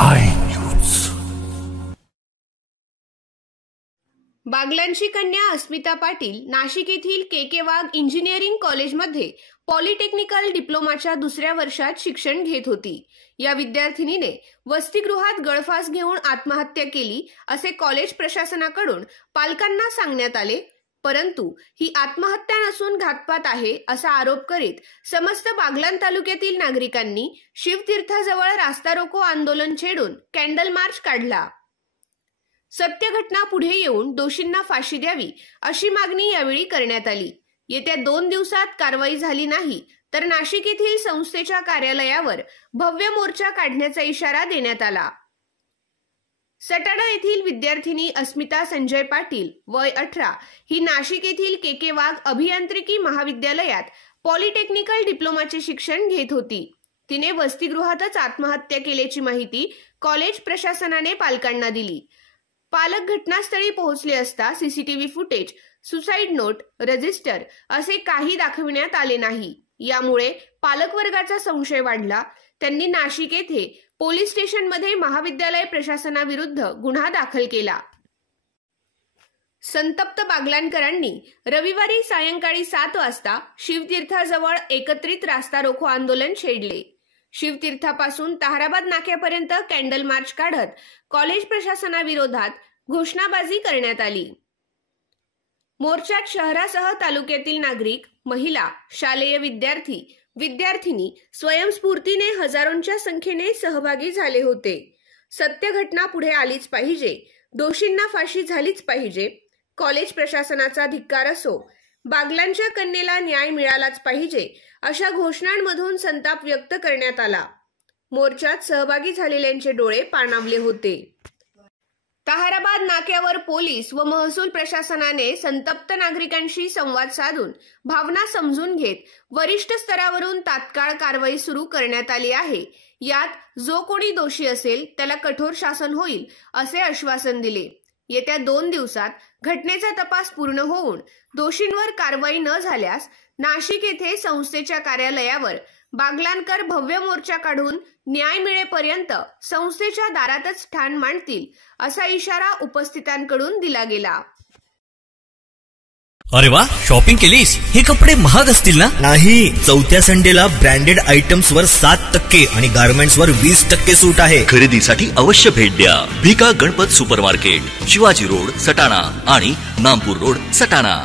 I news. बागलांची कन्या अस्मिता पाटील नाशिक येथील के वाघ engineering कॉलेजमध्ये पॉलिटेक्निकल डिप्लोमाच्या दुसऱ्या वर्षात शिक्षण घेत होती. या विद्यार्थिनीने वसतिगृहात गळफास घेऊन आत्महत्या केली असे कॉलेज प्रशासनाकडून पालकांना सांगण्यात आले, परंतु ही आत्महत्या नसून घातपात आहे असा आरोप करीत समस्त बागलाण तालुक्यातील नागरिकांनी शिवतीर्थाजवळ रास्ता रोको आंदोलन छेडून कॅन्डल मार्च काढला. सत्य घटना पुढे येऊन दोषींना फाशी द्यावी अशी मागणी यावेळी करण्यात आली. येत्या 2 दिवसात कारवाई झाली नाही तर नाशिक येथील संस्थेच्या कार्यालयावर भव्य मोर्चा काढण्याचा इशारा देण्यात आला. सटाणा येथील विद्यार्थिनी अस्मिता संजय पाटील वय 18 ही नाशिक येथील के वाघ अभियांत्रिकी महाविद्यालयात पॉलिटेक्निकल डिप्लोमाचे शिक्षण घेत होती. तिने वसतिगृहातच आत्महत्या केल्याची माहिती कॉलेज प्रशासनाने पालकांना दिली. पालक घटनास्थळी पोहोचले असता CCTV footage, suicide note, register असे काही दाखविण्यात आले नाही. यामुळे पालकवर्गाचा संशय वाढला. त्यांनी नाशिक येथे पोलीस स्टेशनमध्ये महाविद्यालय प्रशासनाविरुद्ध गुन्हा दाखल केला. संतप्त बागलाणकरांनी रविवारी सायंकाळी 7 वाजता शिवतीर्थाजवळ एकत्रित रास्ता रोको आंदोलन छेडले. शिवतीर्थापासून ताहराबाद नाक्यापर्यंत कॅन्डल मार्च काढत कॉलेज प्रशासनाविरोधात घोषणाबाजी करण्यात आली. मोर्चात शहरासह तालुक्यातील नागरिक, महिला, शालेय विद्यार्थी, विद्यार्थिनी स्वयंस्फूर्तीने हजारोंच्या संख्येने सहभागी झाले होते. सत्य घटना पुढे आलीच पाहिजे, दोषींना फाशी झालीच पाहिजे, कॉलेज प्रशासनाचा धिक्कार असो, बागलांच्या कन्येला न्याय मिळालाच पाहिजे अशा घोषणांमधून संताप व्यक्त करण्यात आला. मोर्चात सहभागी झालेल्यांचे डोळे पाणावले होते. ताहराबाद नाक्यावर पोलीस व महसूल प्रशासनाने संतप्त नागरिकांशी संवाद साधून भावना समजून घेत वरिष्ठ स्तरावरून तात्काळ कारवाई सुरू करण्यात आली आहे. यात जो कोणी दोषी असेल त्याला कठोर शासन होईल असे आश्वासन दिले. येत्या 2 दिवसात घटनेचा तपास पूर्ण होऊन दोषींवर कारवाई न झाल्यास नाशिक येथे संस्थेच्या कार्यालयावर बागलाणकर भव्य मोर्चा काढून न्याय मिळेपर्यंत संस्थेच्या दारातच ठाण मांडतील असा इशारा उपस्थितांकडून दिला गेला. अरे वा, शॉपिंग केलीस? हे कपडे महाग असतील ना? नाही, चौथ्या संडेला ब्रँडेड आयटम्स वर 7% आणि गारमेंट्स वर 20% सूट आहे. खरेदीसाठी अवश्य भेट द्या. भिका गणपत सुपरमार्केट, शिवाजी रोड, सटाणा आणि नामपूर रोड, सटाणा.